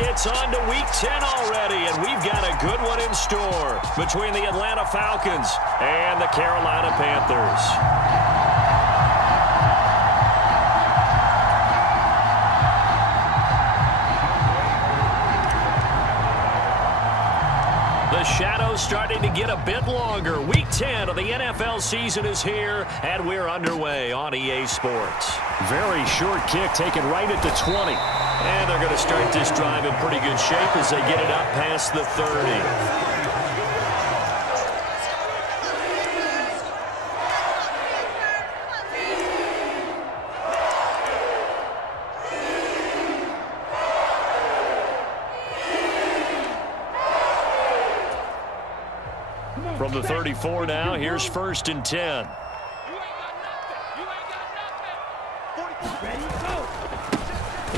right, it's on to Week 10 already, and we've got a good one in store between the Atlanta Falcons and the Carolina Panthers. The shadow's starting to get a bit longer. Week 10 of the NFL season is here, and we're underway on EA Sports. Very short kick taken right at the 20. And they're going to start this drive in pretty good shape as they get it up past the 30. From the 34 now, here's 1st and 10.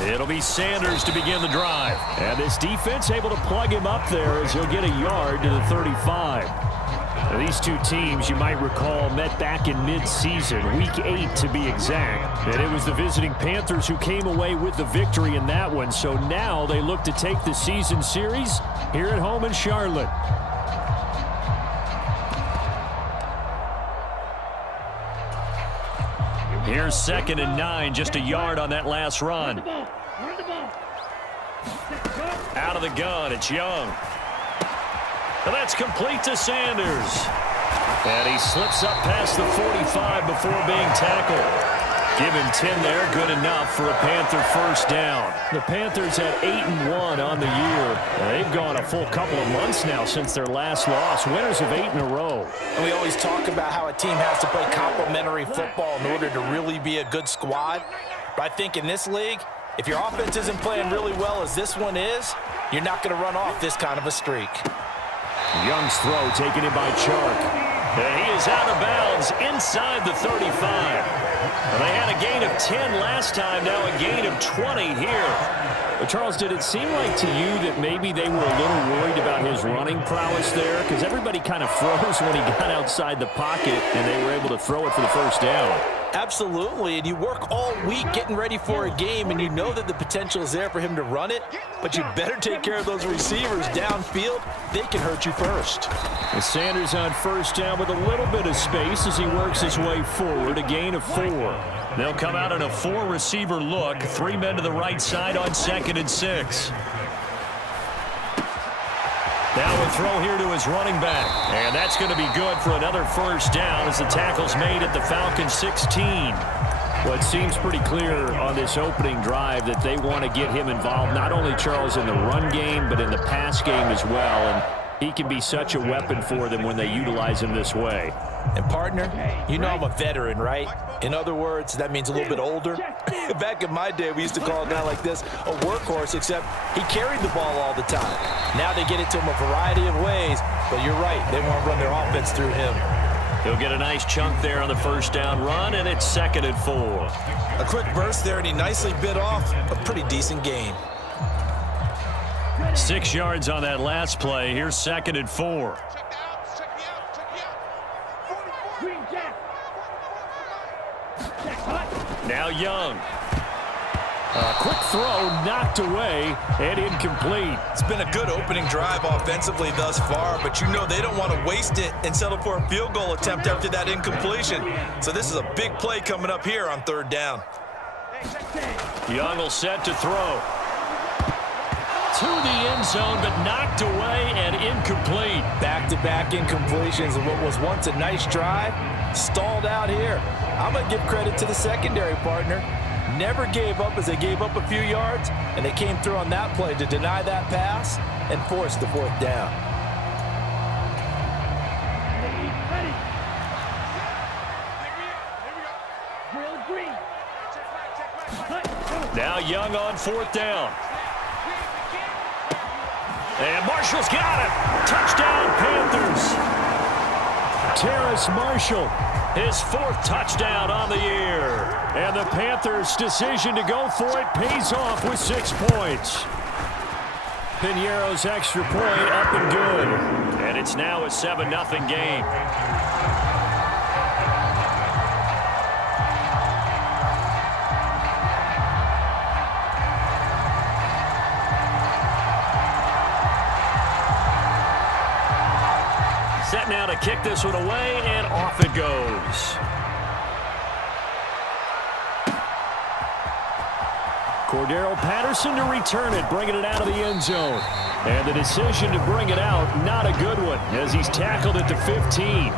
It'll be Sanders to begin the drive. And this defense able to plug him up there as he'll get a yard to the 35. Now, these two teams, you might recall, met back in mid-season, Week 8 to be exact. And it was the visiting Panthers who came away with the victory in that one. So now they look to take the season series here at home in Charlotte. Here's 2nd and 9, just a yard on that last run. Out of the gun, it's Young. And that's complete to Sanders. And he slips up past the 45 before being tackled. Give him 10 there, good enough for a Panther 1st down. The Panthers at 8-1 on the year. They've gone a full couple of months now since their last loss. Winners of 8 in a row. And we always talk about how a team has to play complementary football in order to really be a good squad. But I think in this league, if your offense isn't playing really well as this one is, you're not going to run off this kind of a streak. Young's throw taken in by Chark. And he is out of bounds inside the 35. They had a gain of 10 last time, now a gain of 20 here. But Charles, did it seem like to you that maybe they were a little worried about his running prowess there? Because everybody kind of froze when he got outside the pocket, and they were able to throw it for the 1st down. Absolutely, and you work all week getting ready for a game, and you know that the potential is there for him to run it, but you better take care of those receivers downfield. They can hurt you first. And Sanders on 1st down with a little bit of space as he works his way forward, a gain of 4. They'll come out in a 4-receiver look, 3 men to the right side on 2nd and 6. Now a throw here to his running back. And that's going to be good for another 1st down as the tackle's made at the Falcons 16. Well, it seems pretty clear on this opening drive that they want to get him involved, not only, Charles, in the run game, but in the pass game as well. And he can be such a weapon for them when they utilize him this way. And, partner, you know I'm a veteran, right? In other words, that means a little bit older. Back in my day, we used to call a guy like this a workhorse, except he carried the ball all the time. Now they get it to him a variety of ways, but you're right. They want to run their offense through him. He'll get a nice chunk there on the 1st down run, and it's 2nd and 4. A quick burst there, and he nicely bit off a pretty decent gain. 6 yards on that last play. Here's 2nd and 4. Now Young. A quick throw knocked away and incomplete. It's been a good opening drive offensively thus far, but you know they don't want to waste it and settle for a field goal attempt after that incompletion. So this is a big play coming up here on 3rd down. Young will set to throw. To the end zone, but knocked away and incomplete. Back-to-back incompletions of what was once a nice drive. Stalled out here. I'm going to give credit to the secondary, partner. Never gave up as they gave up a few yards, and they came through on that play to deny that pass and force the 4th down. Now Young on 4th down. And Marshall's got it. Touchdown, Panthers. Terrace Marshall, his 4th touchdown on the year. And the Panthers' decision to go for it pays off with 6 points. Piñeiro's extra point up and good. And it's now a 7-0 game. Set now to kick this one away, and off it goes. Cordero Patterson to return it, bringing it out of the end zone. And the decision to bring it out, not a good one, as he's tackled at the 15.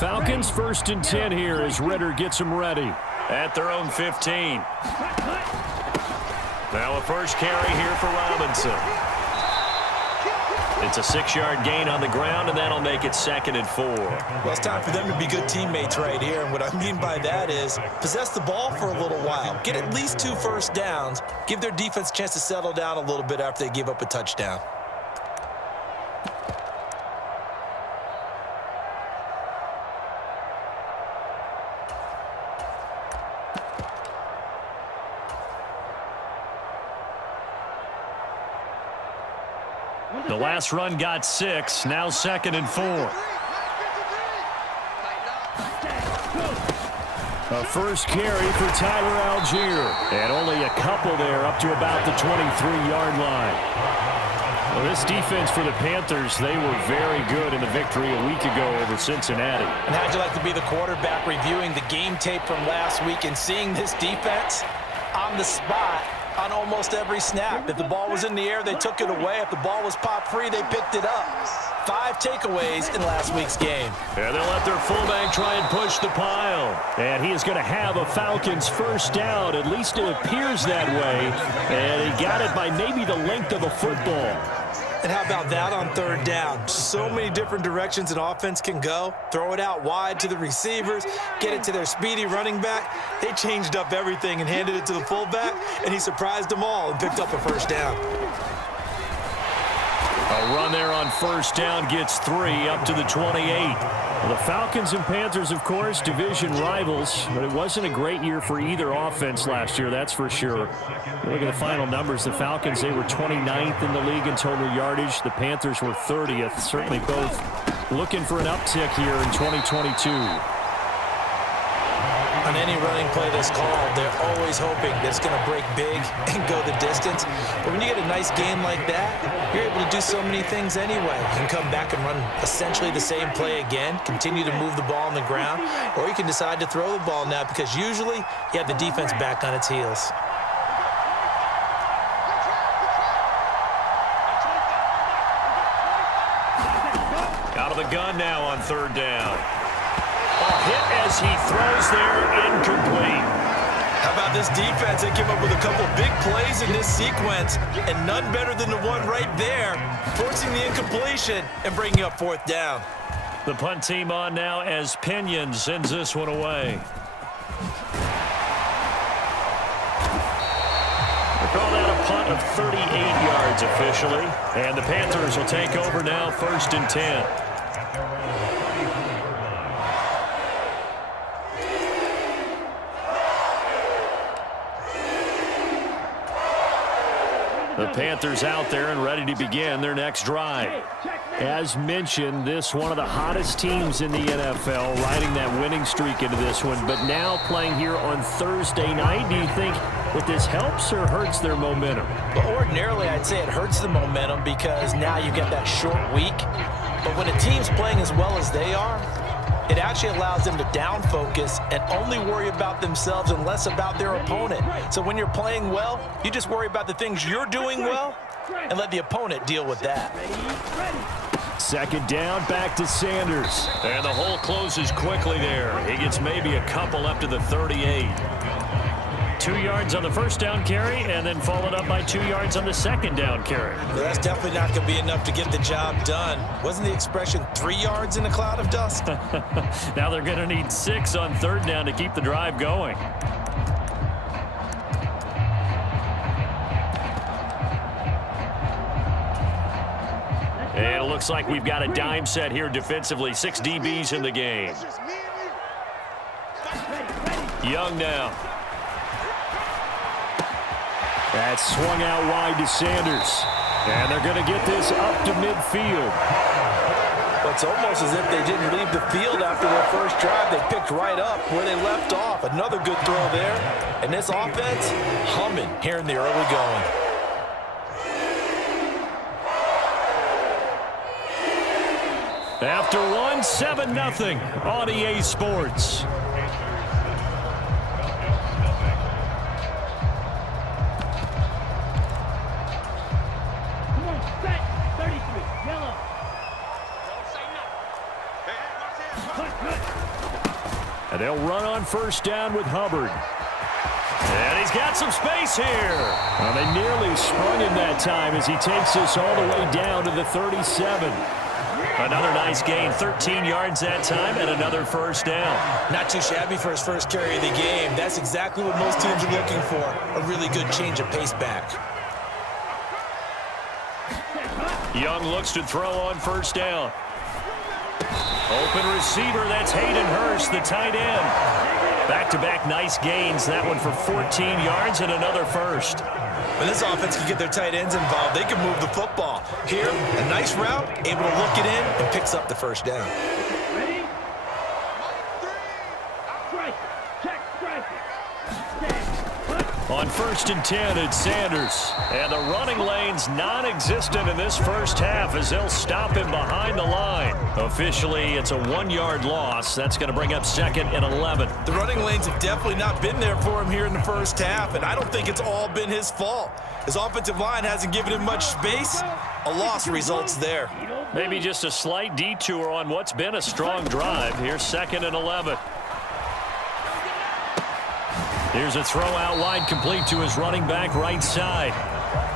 Falcons 1st and 10 here as Ritter gets them ready at their own 15. Now a first carry here for Robinson. It's a 6-yard gain on the ground, and that'll make it 2nd and 4. Well, it's time for them to be good teammates right here, and what I mean by that is possess the ball for a little while. Get at least 2 first downs. Give their defense a chance to settle down a little bit after they give up a touchdown. The last run got 6, now 2nd and 4. A first carry for Tyler Algier. And only a couple there up to about the 23-yard line. Well, this defense for the Panthers, they were very good in the victory a week ago over Cincinnati. And how'd you like to be the quarterback reviewing the game tape from last week and seeing this defense on the spot on almost every snap? If the ball was in the air, they took it away. If the ball was popped free, they picked it up. 5 takeaways in last week's game. And they'll let their fullback try and push the pile. And he is going to have a Falcons first down. At least it appears that way. And he got it by maybe the length of a football. And how about that on 3rd down? So many different directions an offense can go. Throw it out wide to the receivers, get it to their speedy running back. They changed up everything and handed it to the fullback, and he surprised them all and picked up a first down. A run there on first down gets 3 up to the 28. Well, the Falcons and Panthers, of course, division rivals, but it wasn't a great year for either offense last year, that's for sure. Look at the final numbers. The Falcons, they were 29th in the league in total yardage. The Panthers were 30th. Certainly both looking for an uptick here in 2022. On any running play that's called, they're always hoping that it's going to break big and go the distance. But when you get a nice game like that, you're able to do so many things anyway. You can come back and run essentially the same play again, continue to move the ball on the ground, or you can decide to throw the ball now because usually you have the defense back on its heels. Out of the gun now on 3rd down. A hit as he throws there, incomplete. How about this defense? They came up with a couple big plays in this sequence, and none better than the one right there, forcing the incompletion and bringing up 4th down. The punt team on now as Pinion sends this one away. They call that a punt of 38 yards officially, and the Panthers will take over now 1st and 10. The Panthers out there and ready to begin their next drive. As mentioned, this one of the hottest teams in the NFL, riding that winning streak into this one, but now playing here on Thursday night. Do you think that this helps or hurts their momentum? Well, ordinarily, I'd say it hurts the momentum because now you get that short week. But when a team's playing as well as they are, it actually allows them to down focus and only worry about themselves and less about their opponent. So when you're playing well, you just worry about the things you're doing well and let the opponent deal with that. 2nd down, back to Sanders. And the hole closes quickly there. He gets maybe a couple up to the 38. 2 yards on the first down carry, and then followed up by 2 yards on the 2nd down carry. Well, that's definitely not going to be enough to get the job done. Wasn't the expression 3 yards in a cloud of dust? Now they're going to need 6 on 3rd down to keep the drive going. And looks like we've got a dime set here defensively. 6 DBs in the game. Young now. That's swung out wide to Sanders. And they're going to get this up to midfield. It's almost as if they didn't leave the field after their first drive. They picked right up where they left off. Another good throw there. And this offense humming here in the early going. After one, 7-0 on EA Sports. And they'll run on first down with Hubbard. And he's got some space here. Well, they nearly sprung him that time as he takes this all the way down to the 37. Another nice gain, 13 yards that time, and another first down. Not too shabby for his first carry of the game. That's exactly what most teams are looking for, a really good change of pace back. Young looks to throw on first down. Open receiver, that's Hayden Hurst, the tight end. Back-to-back nice gains, that one for 14 yards and another first. When this offense can get their tight ends involved, they can move the football. Here, a nice route, able to look it in, and picks up the first down. On 1st and 10, it's Sanders. And the running lane's non-existent in this first half as they'll stop him behind the line. Officially, it's a 1-yard loss. That's going to bring up 2nd and 11. The running lanes have definitely not been there for him here in the first half, and I don't think it's all been his fault. His offensive line hasn't given him much space. A loss results there. Maybe just a slight detour on what's been a strong drive. Here's 2nd and 11. Here's a throw out wide, complete to his running back right side.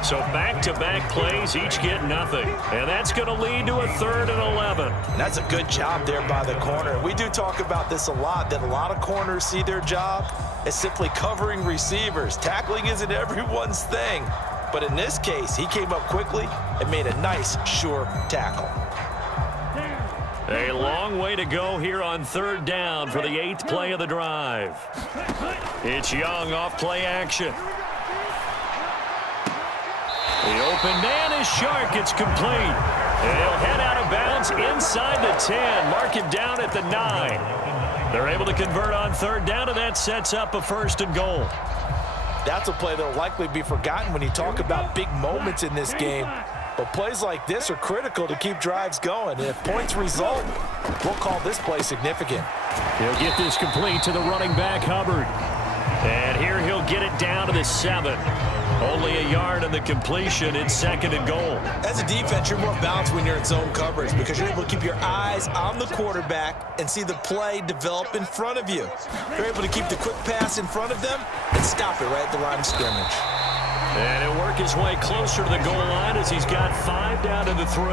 So back-to-back plays, each get nothing. And that's going to lead to a 3rd and 11. That's a good job there by the corner. We do talk about this a lot, that a lot of corners see their job as simply covering receivers. Tackling isn't everyone's thing. But in this case, he came up quickly and made a nice, sure tackle. A long way to go here on 3rd down for the 8th play of the drive. It's Young off play action. The open man is Shark. It's complete. And he'll head out of bounds inside the 10. Mark him down at the 9. They're able to convert on 3rd down, and that sets up a 1st and goal. That's a play that will likely be forgotten when you talk about big moments in this game. But plays like this are critical to keep drives going. And if points result, we'll call this play significant. He'll get this complete to the running back, Hubbard. And here he'll get it down to the 7. Only a yard on the completion. It's 2nd and goal. As a defense, you're more balanced when you're in zone coverage because you're able to keep your eyes on the quarterback and see the play develop in front of you. You're able to keep the quick pass in front of them and stop it right at the line of scrimmage. And he'll work his way closer to the goal line as he's got 5 down to the 3.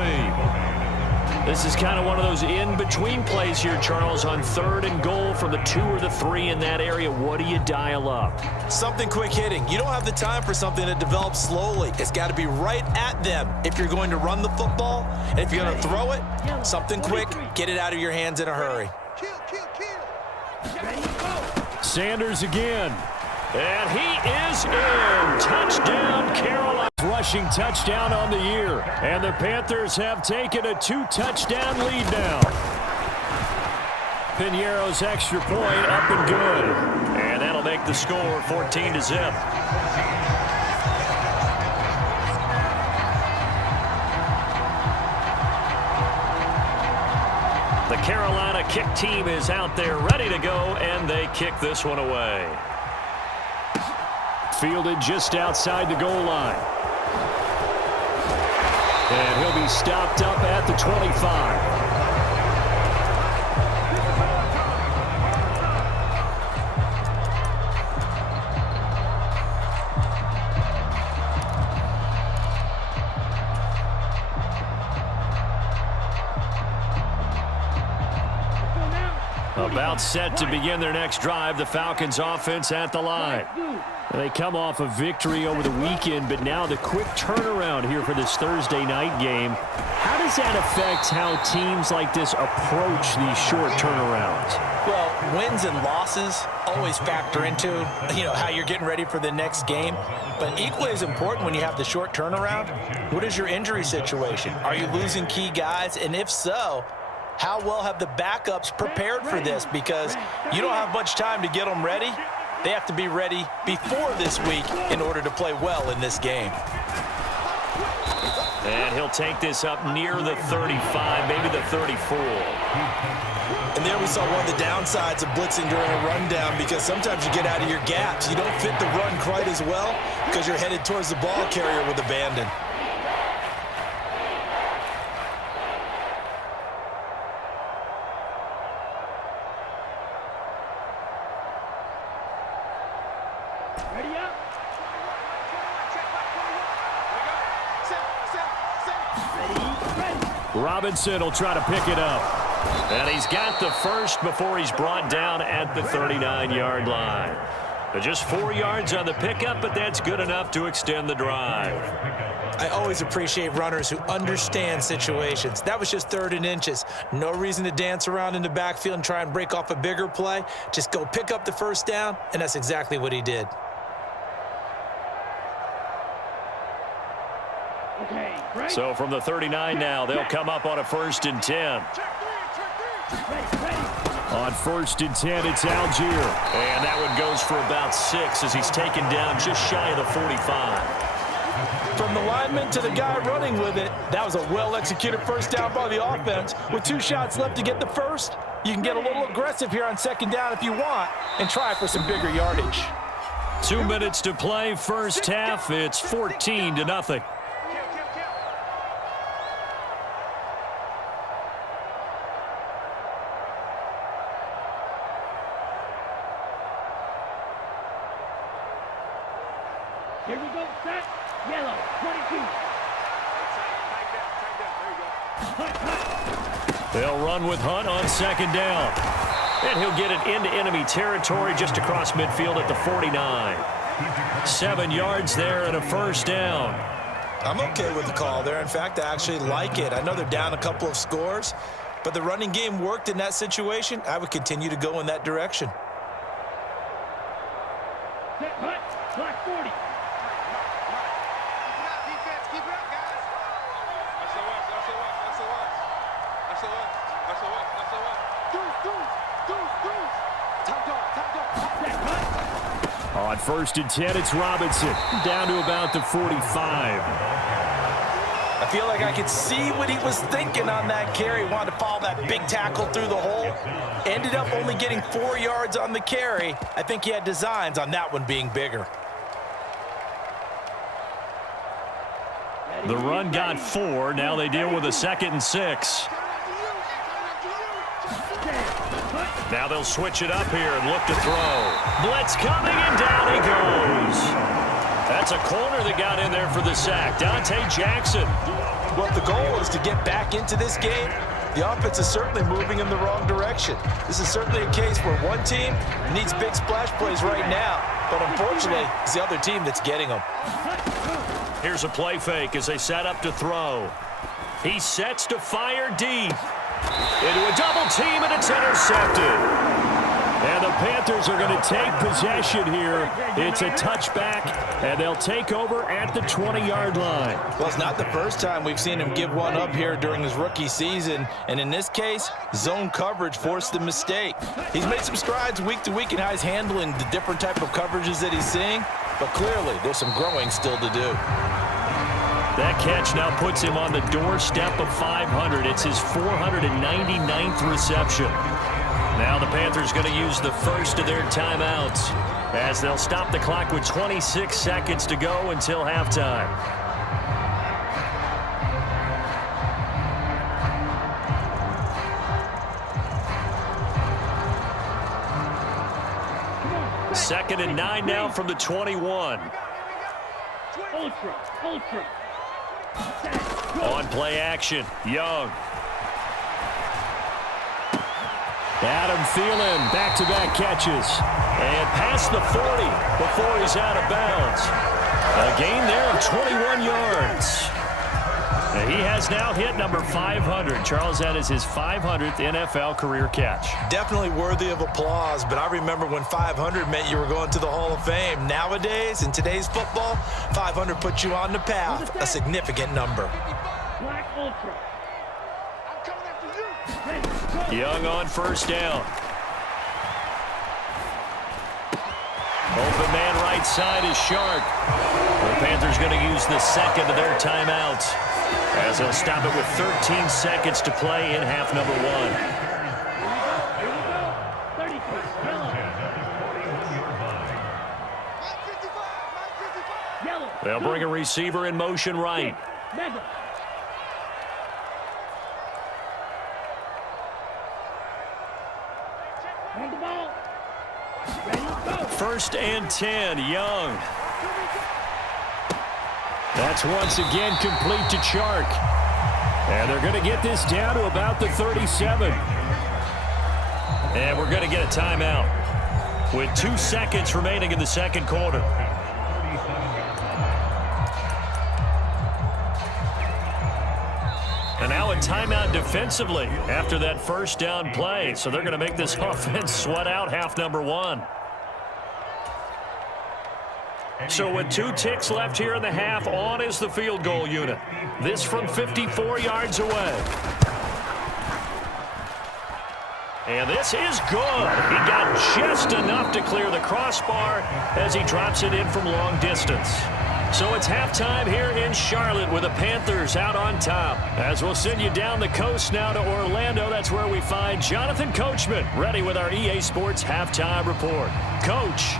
This is kind of one of those in-between plays here, Charles, on 3rd and goal from the 2 or the 3 in that area. What do you dial up? Something quick hitting. You don't have the time for something that develops slowly. It's got to be right at them if you're going to run the football. And if you're going to throw it, something quick, get it out of your hands in a hurry. Sanders again. And he is in. Touchdown, Carolina. Rushing touchdown on the year. And the Panthers have taken a 2-touchdown lead now. Piñeiro's extra point up and good. And that'll make the score 14-0. The Carolina kick team is out there ready to go, and they kick this one away. Fielded just outside the goal line. And he'll be stopped up at the 25. A About set to begin their next drive, the Falcons offense at the line. They come off a victory over the weekend, but now the quick turnaround here for this Thursday night game. How does that affect how teams like this approach these short turnarounds? Well, wins and losses always factor into, how you're getting ready for the next game. But equally as important when you have the short turnaround, what is your injury situation? Are you losing key guys? And if so, how well have the backups prepared for this? Because you don't have much time to get them ready. They have to be ready before this week in order to play well in this game. And he'll take this up near the 35, maybe the 34. And there we saw one of the downsides of blitzing during a rundown, because sometimes you get out of your gaps. You don't fit the run quite as well because you're headed towards the ball carrier with abandon. Robinson will try to pick it up. And he's got the first before he's brought down at the 39-yard line. Just 4 yards on the pickup, but that's good enough to extend the drive. I always appreciate runners who understand situations. That was just 3rd and inches. No reason to dance around in the backfield and try and break off a bigger play. Just go pick up the first down, and that's exactly what he did. So from the 39 now, they'll come up on a 1st and 10. On 1st and 10, it's Algier. And that one goes for about 6 as he's taken down just shy of the 45. From the lineman to the guy running with it, that was a well-executed first down by the offense. With 2 shots left to get the first, you can get a little aggressive here on 2nd down if you want and try for some bigger yardage. 2 minutes to play, first half. It's 14-0. Here we go, set, yellow, 22. They'll run with Hunt on 2nd down. And he'll get it into enemy territory just across midfield at the 49. 7 yards there and a first down. I'm okay with the call there. In fact, I actually like it. I know they're down a couple of scores, but the running game worked in that situation. I would continue to go in that direction. Set, Hunt, block 40. On 1st and 10, it's Robinson, down to about the 45. I feel like I could see what he was thinking on that carry. Wanted to follow that big tackle through the hole. Ended up only getting 4 yards on the carry. I think he had designs on that one being bigger. The run got 4. Now they deal with a 2nd and 6. Now they'll switch it up here and look to throw. Blitz coming, and down he goes. That's a corner that got in there for the sack. Dante Jackson. Well, if the goal is to get back into this game, the offense is certainly moving in the wrong direction. This is certainly a case where one team needs big splash plays right now, but unfortunately, it's the other team that's getting them. Here's a play fake as they set up to throw. He sets to fire deep. Into a double team, and it's intercepted. And the Panthers are going to take possession here. It's a touchback, and they'll take over at the 20-yard line. Well, it's not the first time we've seen him give one up here during his rookie season. And in this case, zone coverage forced the mistake. He's made some strides week to week in how he's handling the different type of coverages that he's seeing. But clearly, there's some growing still to do. That catch now puts him on the doorstep of 500. It's his 499th reception. Now the Panthers going to use the first of their timeouts as they'll stop the clock with 26 seconds to go until halftime. Second and 9 now from the 21. Ultra. On play action, Young. Adam Thielen, back-to-back catches. And past the 40 before he's out of bounds. A gain there of 21 yards. And he has now hit number 500. Charles, that is his 500th NFL career catch. Definitely worthy of applause, but I remember when 500 meant you were going to the Hall of Fame. Nowadays, in today's football, 500 puts you on the path, a significant number. Black Ultra. Young on first down. Open man right side is Shark. The Panthers going to use the second of their timeouts as they'll stop it with 13 seconds to play in half number 1. They'll bring a receiver in motion right. First and 10, Young. That's once again complete to Chark. And they're going to get this down to about the 37. And we're going to get a timeout with 2 seconds remaining in the second quarter. And now a timeout defensively after that first down play. So they're going to make this offense sweat out half number 1. So with 2 ticks left here in the half, on is the field goal unit. This from 54 yards away. And this is good. He got just enough to clear the crossbar as he drops it in from long distance. So it's halftime here in Charlotte with the Panthers out on top. As we'll send you down the coast now to Orlando, that's where we find Jonathan Coachman ready with our EA Sports Halftime Report. Coach.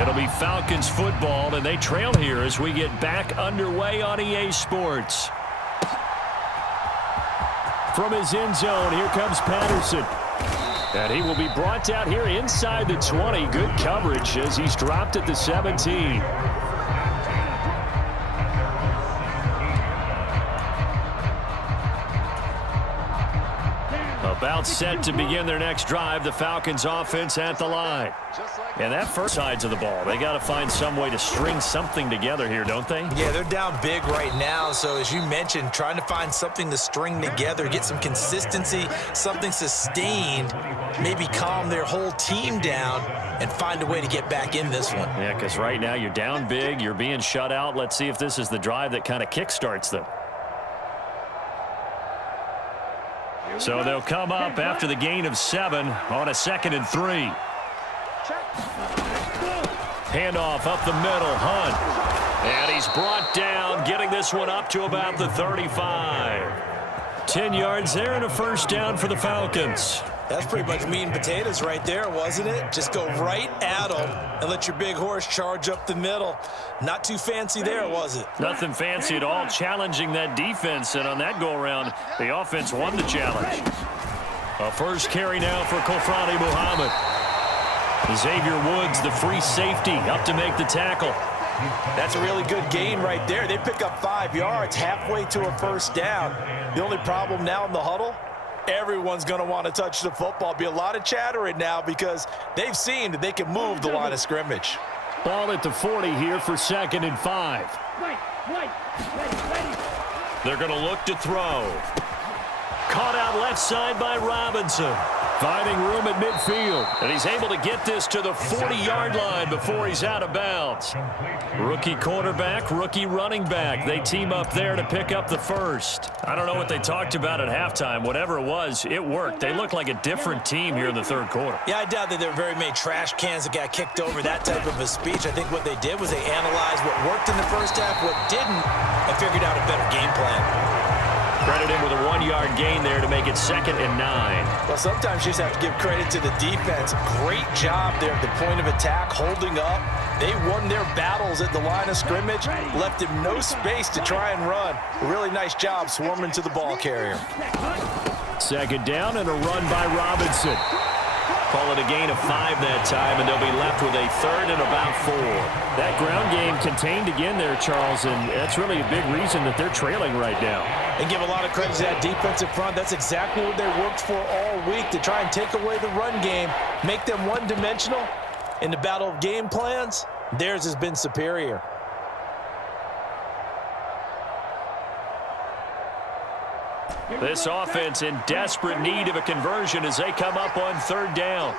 It'll be Falcons football, and they trail here as we get back underway on EA Sports. From his end zone, here comes Patterson. And he will be brought down here inside the 20. Good coverage as he's dropped at the 17. About set to begin their next drive, the Falcons offense at the line. And that first sides of the ball, they got to find some way to string something together here, don't they? Yeah, they're down big right now. So as you mentioned, trying to find something to string together, get some consistency, something sustained, maybe calm their whole team down and find a way to get back in this one. Yeah, because right now you're down big, you're being shut out. Let's see if this is the drive that kind of kickstarts them. So they'll come up after the gain of 7 on a 2nd and 3. Handoff up the middle, Hunt. And he's brought down, getting this one up to about the 35. 10 yards there and a first down for the Falcons. That's pretty much meat and potatoes right there, wasn't it? Just go right at them and let your big horse charge up the middle. Not too fancy there, was it? Nothing fancy at all, challenging that defense. And on that go-around, the offense won the challenge. A first carry now for Kofrani Muhammad. Xavier Woods, the free safety, up to make the tackle. That's a really good gain right there. They pick up 5 yards halfway to a first down. The only problem now in the huddle, everyone's going to want to touch the football. Be a lot of chattering now because they've seen that they can move the line of scrimmage. Ball at the 40 here for 2nd and 5. They're going to look to throw. Caught out left side by Robinson. Finding room at midfield. And he's able to get this to the 40-yard line before he's out of bounds. Rookie quarterback, rookie running back. They team up there to pick up the first. I don't know what they talked about at halftime. Whatever it was, it worked. They look like a different team here in the third quarter. Yeah, I doubt that there were very many trash cans that got kicked over, that type of a speech. I think what they did was they analyzed what worked in the first half, what didn't, and figured out a better game plan. Credit him with a 1-yard gain there to make it 2nd and 9. Well, sometimes you just have to give credit to the defense. Great job there at the point of attack, holding up. They won their battles at the line of scrimmage, left him no space to try and run. A really nice job swarming to the ball carrier. 2nd down and a run by Robinson. Call it a gain of 5 that time, and they'll be left with a 3rd and about 4. That ground game contained again there, Charles, and that's really a big reason that they're trailing right now. And give a lot of credit to that defensive front. That's exactly what they worked for all week, to try and take away the run game, make them one-dimensional. In the battle of game plans, theirs has been superior. This offense in desperate need of a conversion as they come up on third down.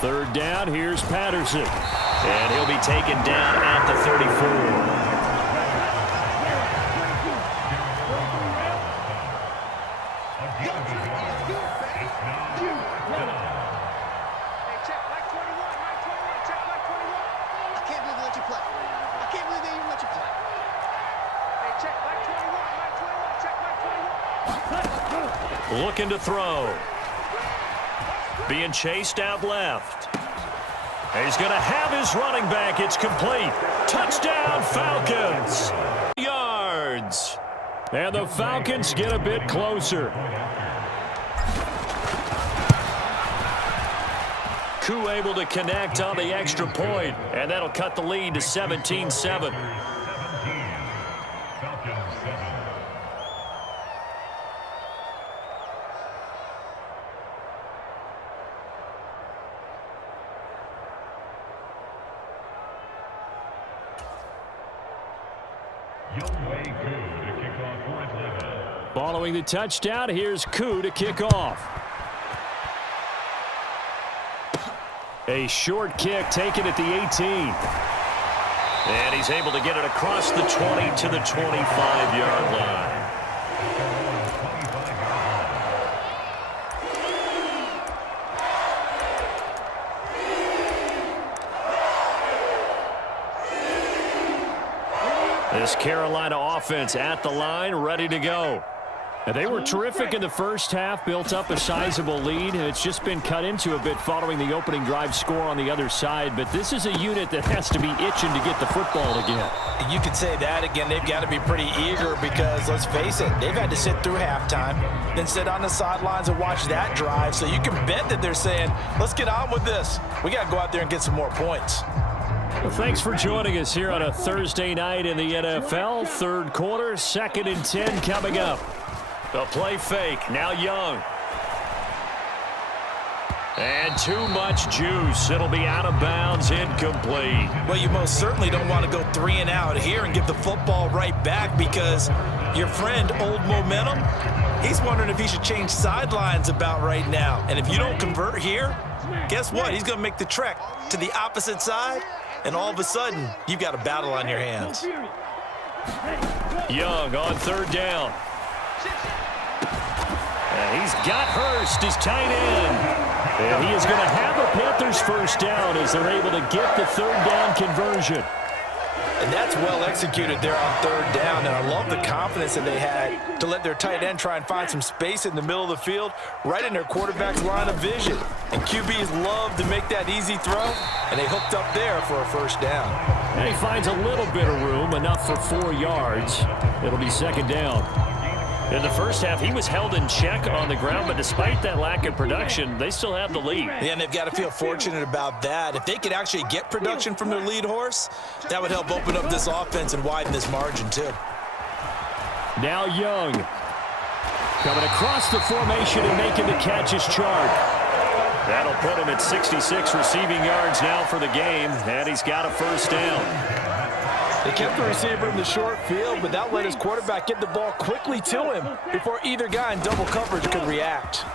Third down, here's Patterson. And he'll be taken down at the 34. Looking to throw. Being chased out left. And he's going to have his running back. It's complete. Touchdown, Falcons. Yards. And the Falcons get a bit closer. Koo able to connect on the extra point. And that'll cut the lead to 17-7. Following the touchdown, here's Koo to kick off. A short kick taken at the 18. And he's able to get it across the 20 to the 25-yard line. This Carolina offense at the line, ready to go. And they were terrific in the first half, built up a sizable lead. It's just been cut into a bit following the opening drive score on the other side. But this is a unit that has to be itching to get the football again. You could say that again. They've got to be pretty eager because, let's face it, they've had to sit through halftime, then sit on the sidelines and watch that drive. So you can bet that they're saying, let's get on with this. We got to go out there and get some more points. Well, thanks for joining us here on a Thursday night in the NFL. Third quarter, 2nd and 10 coming up. The play fake, now Young. And too much juice. It'll be out of bounds, incomplete. Well, you most certainly don't want to go 3 and out here and give the football right back because your friend, Old Momentum, he's wondering if he should change sidelines about right now. And if you don't convert here, guess what? He's going to make the trek to the opposite side, and all of a sudden, you've got a battle on your hands. Young on third down. And he's got Hurst, his tight end. And he is going to have a Panthers first down as they're able to get the third down conversion. And that's well executed there on third down. And I love the confidence that they had to let their tight end try and find some space in the middle of the field, right in their quarterback's line of vision. And QBs love to make that easy throw, and they hooked up there for a first down. And he finds a little bit of room, enough for 4 yards. It'll be second down. In the first half, he was held in check on the ground, but despite that lack of production, they still have the lead. Yeah, and they've got to feel fortunate about that. If they could actually get production from their lead horse, that would help open up this offense and widen this margin, too. Now Young. Coming across the formation and making the catch is Chark. That'll put him at 66 receiving yards now for the game, and he's got a first down. They kept the receiver in the short field, but that let his quarterback get the ball quickly to him before either guy in double coverage could react.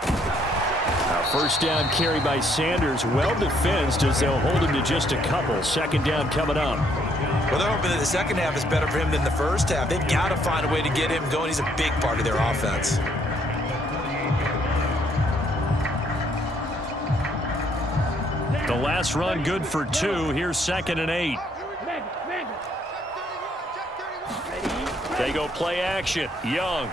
First down carry by Sanders, well defensed as they'll hold him to just a couple. Second down coming up. Well, they're hoping that the second half is better for him than the first half. They've got to find a way to get him going. He's a big part of their offense. The last run good for 2. Here's 2nd and 8. They go play action. Young.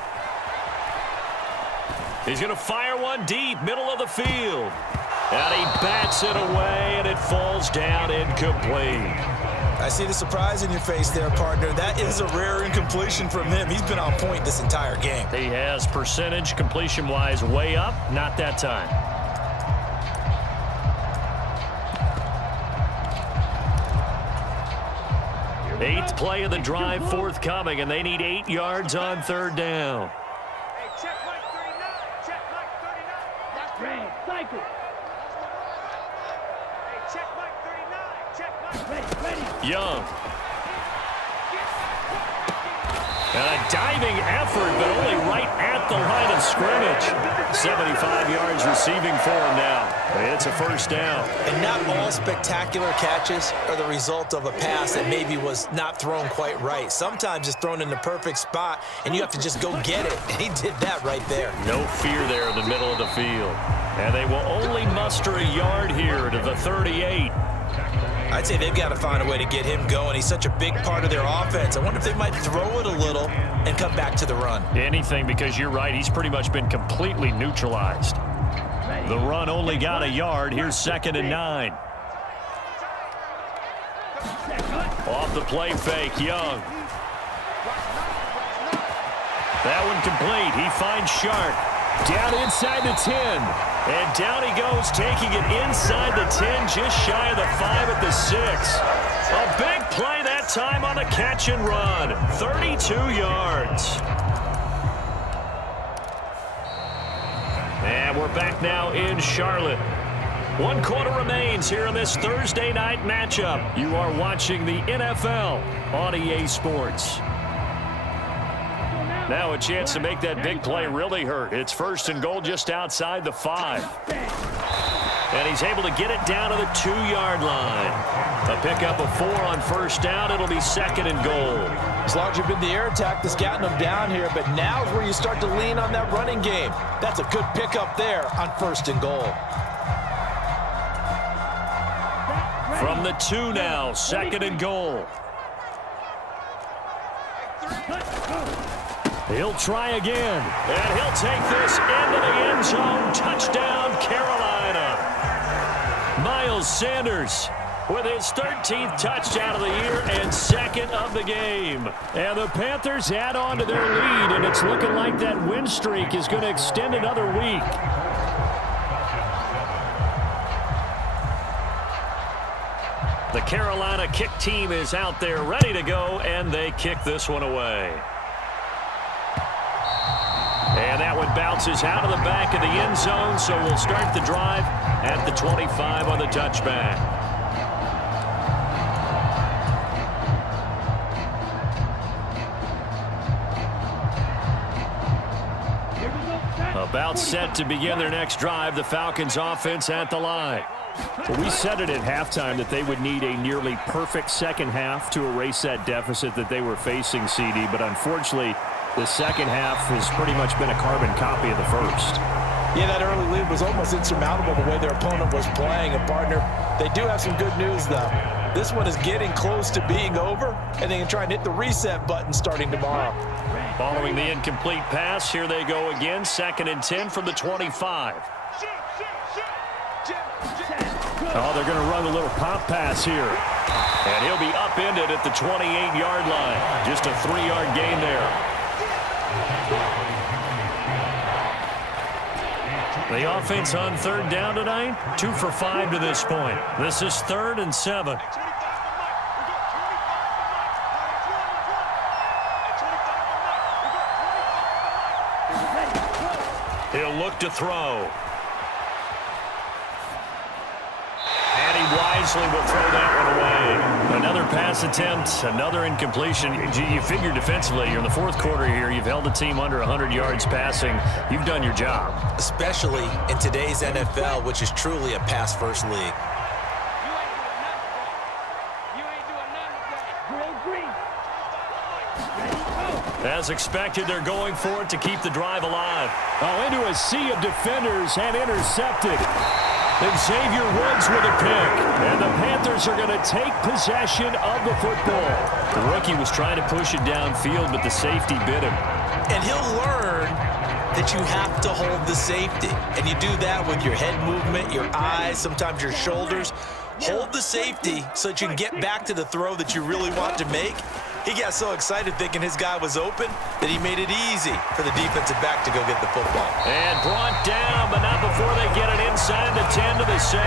He's going to fire one deep, middle of the field. And he bats it away, and it falls down incomplete. I see the surprise in your face there, partner. That is a rare incompletion from him. He's been on point this entire game. He has percentage completion-wise way up, not that time. Eighth play of the drive forthcoming, and they need 8 yards on 3rd down. Hey, check Mike 39. Check Mike 39. That's Red. Cycle. Hey, check Mike 39. Check Mike. Ready. Young. And a diving effort, but only right at the line of scrimmage. 75 yards receiving for him now. It's a 1st down. And not all spectacular catches are the result of a pass that maybe was not thrown quite right. Sometimes it's thrown in the perfect spot, and you have to just go get it. And he did that right there. No fear there in the middle of the field. And they will only muster a yard here to the 38. I'd say they've got to find a way to get him going. He's such a big part of their offense. I wonder if they might throw it a little and come back to the run. Anything, because you're right. He's pretty much been completely neutralized. The run only got a yard. Here's 2nd and 9. Off the play fake, Young. That one complete. He finds Sharp. Down inside the 10. And down he goes, taking it inside the 10, just shy of the 5 at the 6. A big play that time on the catch and run. 32 yards. And we're back now in Charlotte. 1 quarter remains here in this Thursday night matchup. You are watching the NFL on EA Sports. Now a chance to make that big play really hurt. It's 1st and goal just outside the 5. And he's able to get it down to the 2-yard line. A pickup of 4 on 1st down. It'll be 2nd and goal. It's largely been the air attack that's gotten them down here, but now is where you start to lean on that running game. That's a good pickup there on 1st and goal. From the 2 now, 2nd and goal. He'll try again, and he'll take this into the end zone. Touchdown, Carolina. Miles Sanders with his 13th touchdown of the year and 2nd of the game. And the Panthers add on to their lead, and it's looking like that win streak is going to extend another week. The Carolina kick team is out there ready to go, and they kick this one away. And that one bounces out of the back of the end zone, so we'll start the drive at the 25 on the touchback. About set to begin their next drive, the Falcons offense at the line. Well, we said it at halftime that they would need a nearly perfect second half to erase that deficit that they were facing, CD, but unfortunately, the second half has pretty much been a carbon copy of the first. Yeah, that early lead was almost insurmountable the way their opponent was playing. And, partner, they do have some good news, though. This one is getting close to being over, and they can try and hit the reset button starting tomorrow. Following the incomplete pass, here they go again. 2nd and 10 from the 25. Oh, they're going to run a little pop pass here. And he'll be upended at the 28-yard line. Just a 3-yard gain there. The offense on 3rd down tonight, 2 for 5 to this point. This is 3rd and 7. He'll look to throw. And he wisely will throw that one away. Another pass attempt, another incompletion. You figure defensively, you're in the 4th quarter here. You've held the team under 100 yards passing. You've done your job. Especially in today's NFL, which is truly a pass-first league. As expected, they're going for it to keep the drive alive. Oh, into a sea of defenders and intercepted. Xavier Woods with a pick. And the Panthers are going to take possession of the football. The rookie was trying to push it downfield, but the safety bit him. And he'll learn that you have to hold the safety. And you do that with your head movement, your eyes, sometimes your shoulders. Hold the safety so that you can get back to the throw that you really want to make. He got so excited thinking his guy was open that he made it easy for the defensive back to go get the football. And brought down, but not before they get it inside the 10 to the 7.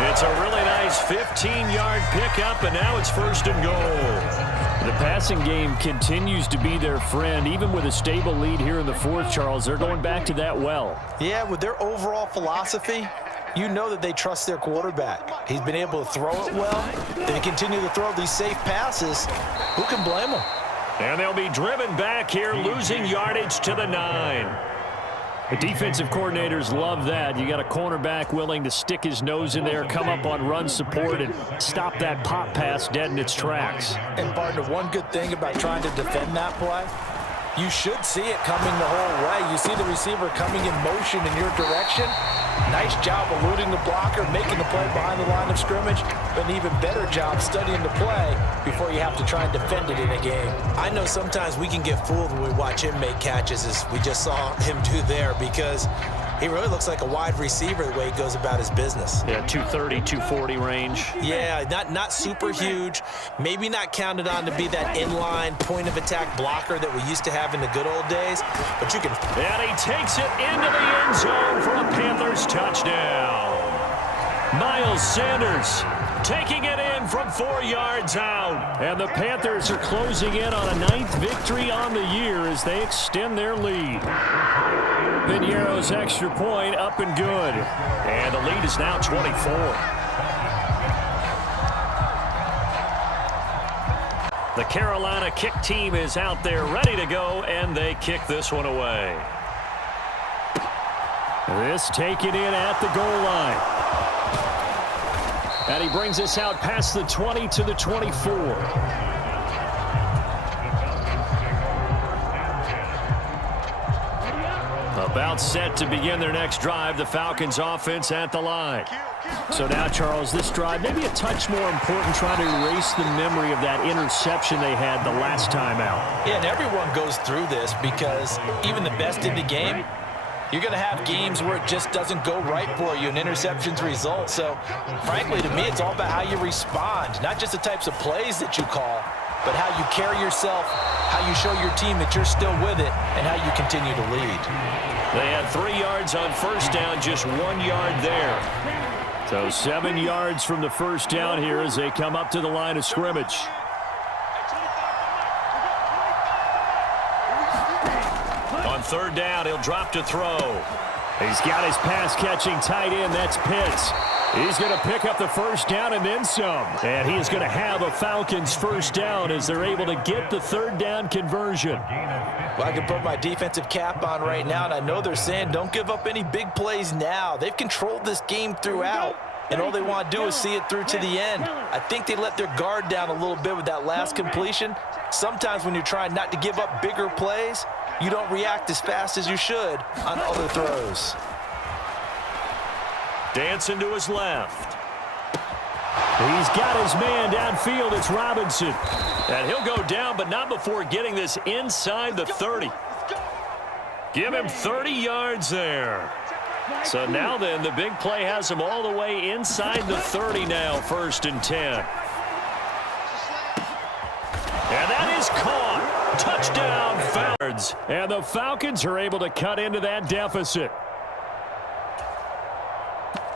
It's a really nice 15-yard pickup, and now it's 1st and goal. The passing game continues to be their friend. Even with a stable lead here in the 4th, Charles, they're going back to that well. Yeah, with their overall philosophy, you know that they trust their quarterback. He's been able to throw it well. They continue to throw these safe passes. Who can blame them? And they'll be driven back here, losing yardage to the 9. The defensive coordinators love that. You got a cornerback willing to stick his nose in there, come up on run support, and stop that pop pass dead in its tracks. And, partner, one good thing about trying to defend that play, you should see it coming the whole way. You see the receiver coming in motion in your direction. Nice job eluding the blocker, making the play behind the line of scrimmage, but an even better job studying the play before you have to try and defend it in a game. I know sometimes we can get fooled when we watch him make catches, as we just saw him do there, because he really looks like a wide receiver the way he goes about his business. Yeah, 230, 240 range. Yeah, not super huge. Maybe not counted on to be that inline point-of-attack blocker that we used to have in the good old days, but you can... And he takes it into the end zone for a Panthers touchdown. Miles Sanders taking it in from 4 yards out. And the Panthers are closing in on a 9th victory on the year as they extend their lead. Piñeiro's extra point up and good. And the lead is now 24. The Carolina kick team is out there ready to go, and they kick this one away. This taken in at the goal line. And he brings us out past the 20 to the 24. About set to begin their next drive, the Falcons offense at the line. So now, Charles, this drive maybe a touch more important, trying to erase the memory of that interception they had the last time out. Yeah, and everyone goes through this because even the best in the game, you're going to have games where it just doesn't go right for you, and interceptions result. So, frankly, to me, it's all about how you respond, not just the types of plays that you call, but how you carry yourself, how you show your team that you're still with it, and how you continue to lead. They had 3 yards on first down, just 1 yard there. So 7 yards from the first down here as they come up to the line of scrimmage. On 3rd down, he'll drop to throw. He's got his pass-catching tight end. That's Pitts. He's going to pick up the first down and then some. And he is going to have a Falcons first down as they're able to get the 3rd down conversion. Well, I can put my defensive cap on right now, and I know they're saying don't give up any big plays now. They've controlled this game throughout, and all they want to do is see it through to the end. I think they let their guard down a little bit with that last completion. Sometimes when you're trying not to give up bigger plays, you don't react as fast as you should on other throws. Dancing to his left. He's got his man downfield. It's Robinson. And he'll go down, but not before getting this inside the 30. Give him 30 yards there. So now then, the big play has him all the way inside the 30 now, 1st and 10. And that is caught. Touchdown, Falcons. And the Falcons are able to cut into that deficit.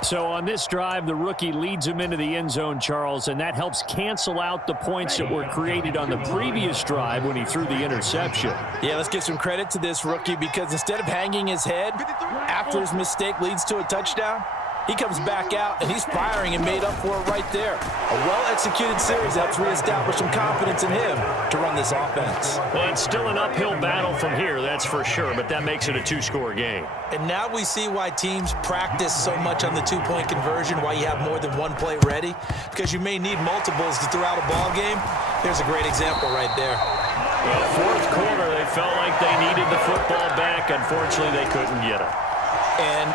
So on this drive, the rookie leads him into the end zone, Charles, and that helps cancel out the points that were created on the previous drive when he threw the interception. Yeah, let's give some credit to this rookie, because instead of hanging his head after his mistake leads to a touchdown, he comes back out, and he's firing and made up for it right there. A well-executed series helps reestablish some confidence in him to run this offense. Well, it's still an uphill battle from here, that's for sure, but that makes it a 2-score game. And now we see why teams practice so much on the 2-point conversion, why you have more than one play ready, because you may need multiples to throw out a ball game. There's a great example right there. Well, 4th quarter, they felt like they needed the football back. Unfortunately, they couldn't get it. And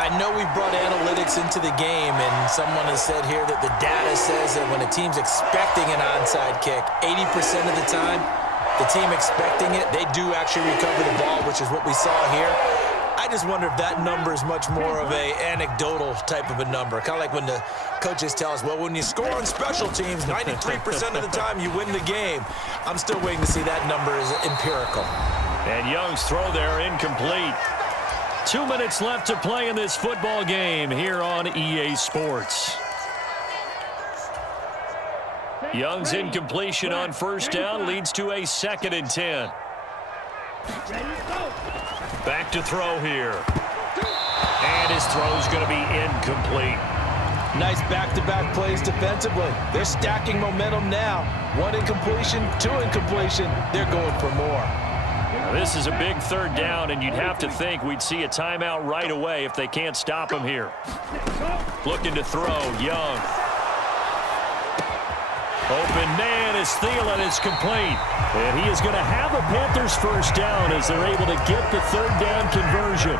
I know we've brought analytics into the game, and someone has said here that the data says that when a team's expecting an onside kick, 80% of the time, the team expecting it, they do actually recover the ball, which is what we saw here. I just wonder if that number is much more of a anecdotal type of a number. Kind of like when the coaches tell us, well, when you score on special teams, 93% of the time you win the game. I'm still waiting to see that number is empirical. And Young's throw there incomplete. 2 minutes left to play in this football game here on EA Sports. Young's incompletion on first down leads to a 2nd and 10. Back to throw here. And his throw's going to be incomplete. Nice back-to-back plays defensively. They're stacking momentum now. 1 incompletion, 2 incompletion. They're going for more. Now, this is a big 3rd down, and you'd have to think we'd see a timeout right away if they can't stop him here. Looking to throw, Young. Open man is Thielen. It's complete. And he is going to have a Panthers first down as they're able to get the 3rd down conversion.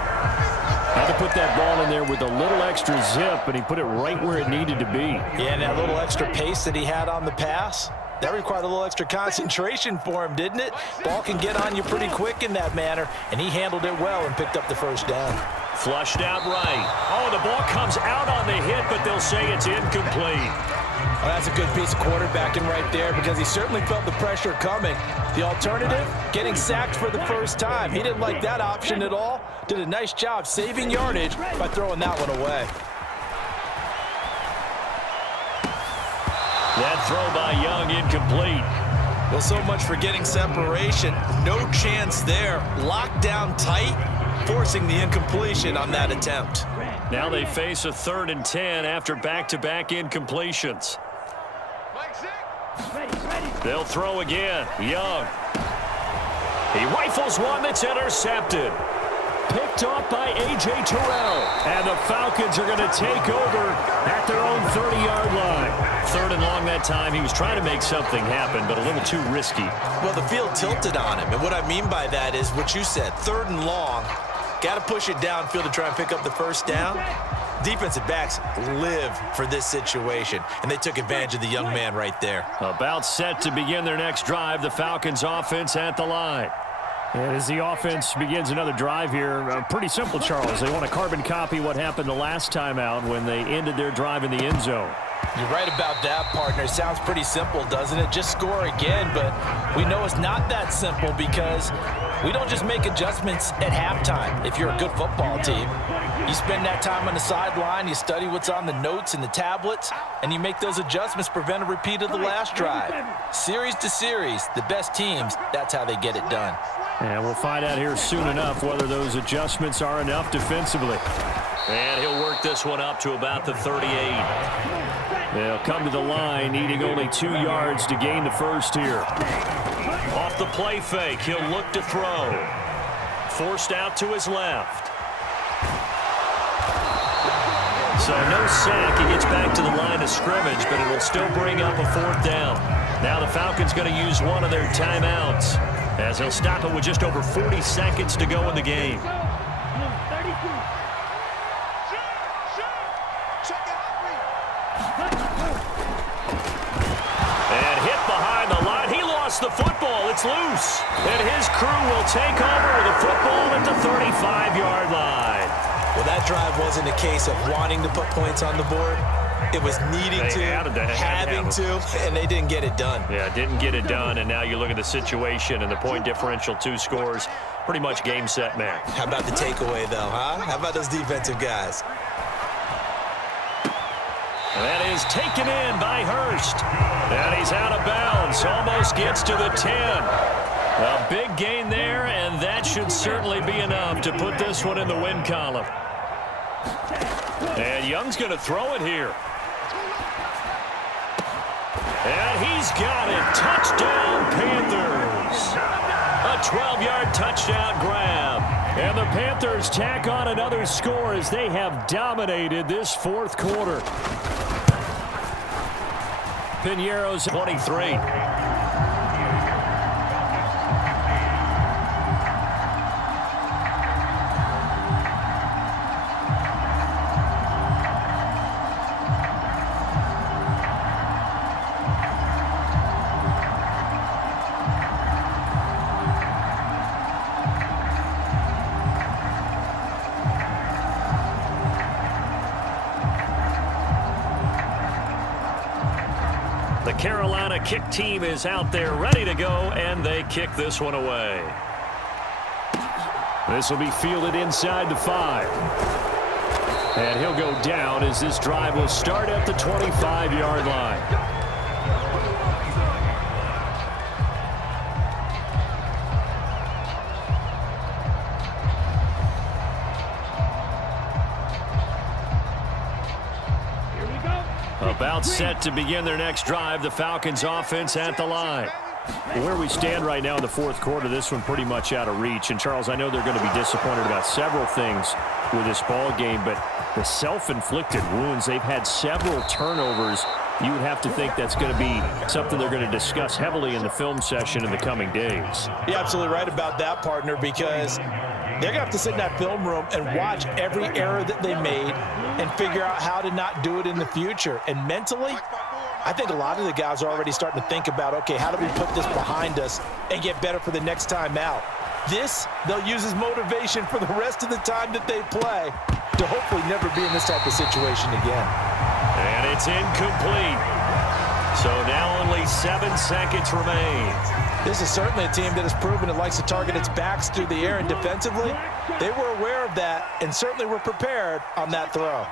Had to put that ball in there with a little extra zip, and he put it right where it needed to be. Yeah, and that little extra pace that he had on the pass, that required a little extra concentration for him, didn't it? Ball can get on you pretty quick in that manner, and he handled it well and picked up the first down. Flushed out right. Oh, the ball comes out on the hit, but they'll say it's incomplete. Well, that's a good piece of quarterbacking right there because he certainly felt the pressure coming. The alternative, getting sacked for the first time. He didn't like that option at all. Did a nice job saving yardage by throwing that one away. That throw by Young incomplete. Well, so much for getting separation. No chance there. Locked down tight, forcing the incompletion on that attempt. Now they face a 3rd and 10 after back-to-back incompletions. They'll throw again. Young. He rifles one that's intercepted. Picked off by A.J. Terrell. And the Falcons are going to take over at their own 30-yard line. 3rd and long that time. He was trying to make something happen, but a little too risky. Well, the field tilted on him. And what I mean by that is what you said. 3rd and long. Got to push it downfield to try and pick up the first down. Defensive backs live for this situation, and they took advantage of the young man right there. About set to begin their next drive, the Falcons offense at the line. And as the offense begins another drive here, pretty simple, Charles. They want to carbon copy what happened the last time out when they ended their drive in the end zone. You're right about that, partner. It sounds pretty simple, doesn't it? Just score again, but we know it's not that simple because we don't just make adjustments at halftime. If you're a good football team, you spend that time on the sideline, you study what's on the notes and the tablets, and you make those adjustments, prevent a repeat of the last drive. Series to series, the best teams, that's how they get it done. And we'll find out here soon enough whether those adjustments are enough defensively. And he'll work this one up to about the 38. They'll come to the line, needing only 2 yards to gain the first here. Off the play fake, he'll look to throw. Forced out to his left. So no sack. He gets back to the line of scrimmage, but it'll still bring up a 4th down. Now the Falcons going to use one of their timeouts, as he'll stop it with just over 40 seconds to go in the game. And hit behind the line. He lost the football. It's loose. And his crew will take over with the football at the 35-yard line. Well, that drive wasn't a case of wanting to put points on the board. It was needing to, having to, and they didn't get it done. Yeah, didn't get it done, and now you look at the situation and the point differential, 2 scores, pretty much game, set, match. How about the takeaway, though, huh? How about those defensive guys? And that is taken in by Hurst. And he's out of bounds, almost gets to the 10. A big gain there, and that should certainly be enough to put this one in the win column. And Young's going to throw it here. And he's got it. Touchdown, Panthers. A 12-yard touchdown grab. And the Panthers tack on another score as they have dominated this 4th quarter. Piñeiro's 23. The Carolina kick team is out there ready to go, and they kick this one away. This will be fielded inside the 5. And he'll go down as this drive will start at the 25-yard line. About set to begin their next drive, the Falcons offense at the line. Where we stand right now in the fourth quarter, this one pretty much out of reach. And, Charles, I know they're going to be disappointed about several things with this ball game, but the self-inflicted wounds, they've had several turnovers. You would have to think that's going to be something they're going to discuss heavily in the film session in the coming days. You're absolutely right about that, partner, because they're going to have to sit in that film room and watch every error that they made and figure out how to not do it in the future. And mentally, I think a lot of the guys are already starting to think about, okay, how do we put this behind us and get better for the next time out? This, they'll use as motivation for the rest of the time that they play to hopefully never be in this type of situation again. And it's incomplete. So now only 7 seconds remain. This is certainly a team that has proven it likes to target its backs through the air, and defensively, they were aware of that and certainly were prepared on that throw.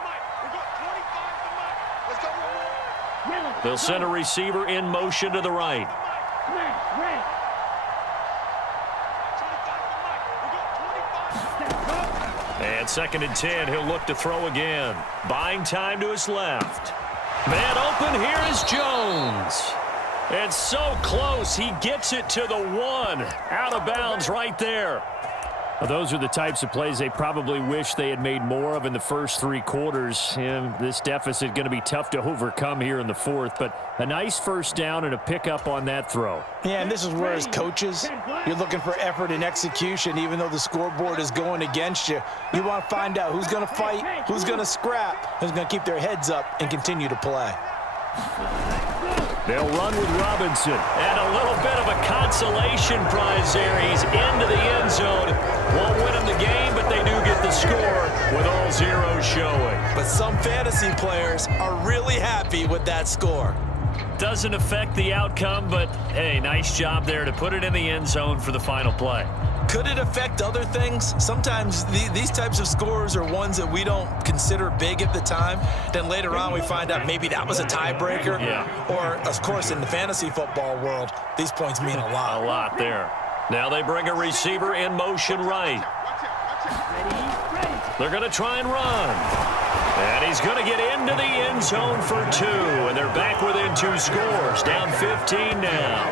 They'll send a receiver in motion to the right. And 2nd and 10, he'll look to throw again. Buying time to his left. Man open, here is Jones. And so close, he gets it to the 1. Out of bounds right there. Well, those are the types of plays they probably wish they had made more of in the first 3 quarters. And this deficit going to be tough to overcome here in the 4th. But a nice first down and a pickup on that throw. Yeah, and this is where, as coaches, you're looking for effort and execution. Even though the scoreboard is going against you, you want to find out who's going to fight, who's going to scrap, who's going to keep their heads up and continue to play. They'll run with Robinson. And a little bit of a consolation prize there. He's into the end zone. Won't win him the game, but they do get the score with all zeros showing. But some fantasy players are really happy with that score. Doesn't affect the outcome, but, hey, nice job there to put it in the end zone for the final play. Could it affect other things? Sometimes these types of scores are ones that we don't consider big at the time. Then later on we find out maybe that was a tiebreaker. Yeah. Or, of course, in the fantasy football world, these points mean a lot. A lot there. Now they bring a receiver in motion right. They're going to try and run. And he's going to get into the end zone for 2. And they're back within 2 scores. Down 15 now.